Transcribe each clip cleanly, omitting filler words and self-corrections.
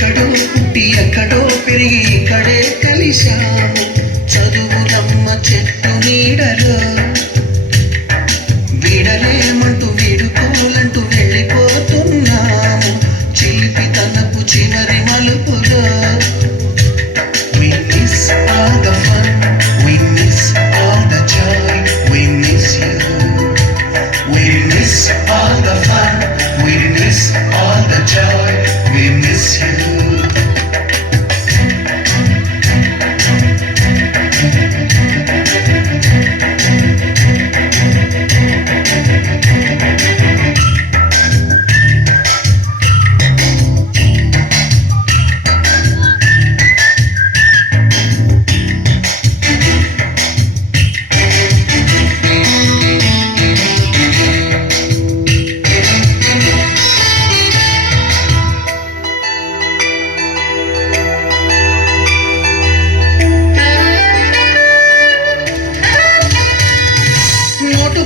ఎక్కడో పుట్టి ఎక్కడో పెరిగి ఇక్కడే కలిశాము చదువులమ్మ చెట్టు నీడలో వీడలేమంటూ వీడుకోలంటూ వెళ్ళిపోతున్నాము చిలిపి తనపు చివరి మలుపులో We miss all the fun, we miss all the joy, we miss you. We miss all the fun, we miss all the joy, we miss you.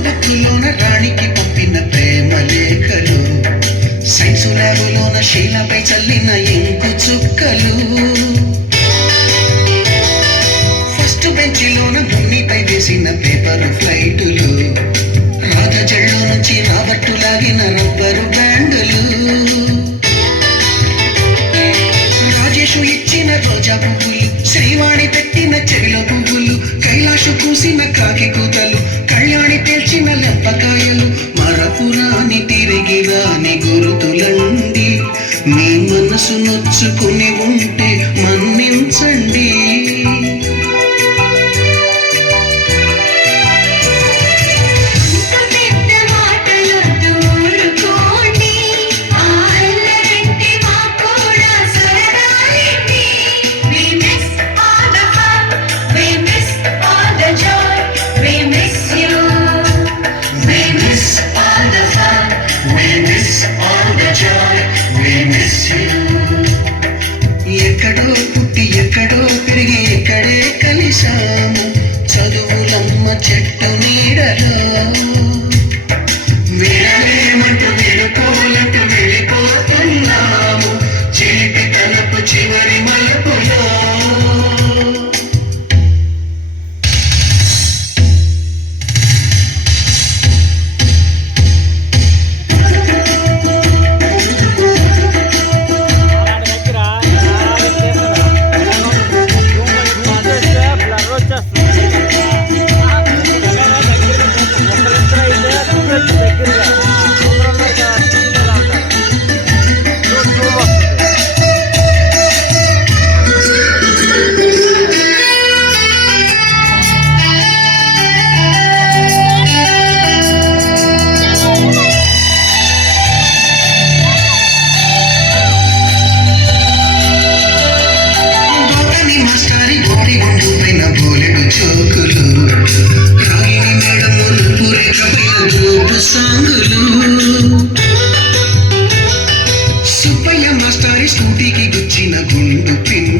బుక్కులోన రాణికి పంపిన ప్రేమ లేఖలు సైన్సు ల్యాబులోన శీలపై చల్లిన ఇంకు చుక్కలు ఫస్ట్ బెంచిలోన మున్నిపై వేసిన పేపరు ఫ్లైటులు రాగజల్లో నుంచి రాబట్టు లాగిన రబ్బరు బ్యాండులు రాజేషు ఇచ్చిన రోజా పువ్వులు శ్రీవాణి పెట్టిన చెవిల పువ్వులు కైలాషు కూసిన కాకి కూతలు కళ్యాణి పేల్చిన లెప్పకాయలు మరపురాని తిరిగి రాని గురుతులండి మీ మనసు నొచ్చుకుని ఉంటే మన్నించండి ఎక్కడో పుట్టి ఎక్కడో పెరిగి ఇక్కడే కలిశాము చదువులమ్మ చెట్టు నీడలో వినలేమంటూ విడుకోలంటూ వెళ్ళిపోతున్నాము చిలిపి తలపు చివరి మలుపులో చోకులు రాగిని మేడములు పురేకమైన జోపు సాంగులు సుబ్బయ్య మాస్టారి స్కూటీకి గుచ్చిన గుండు పిన్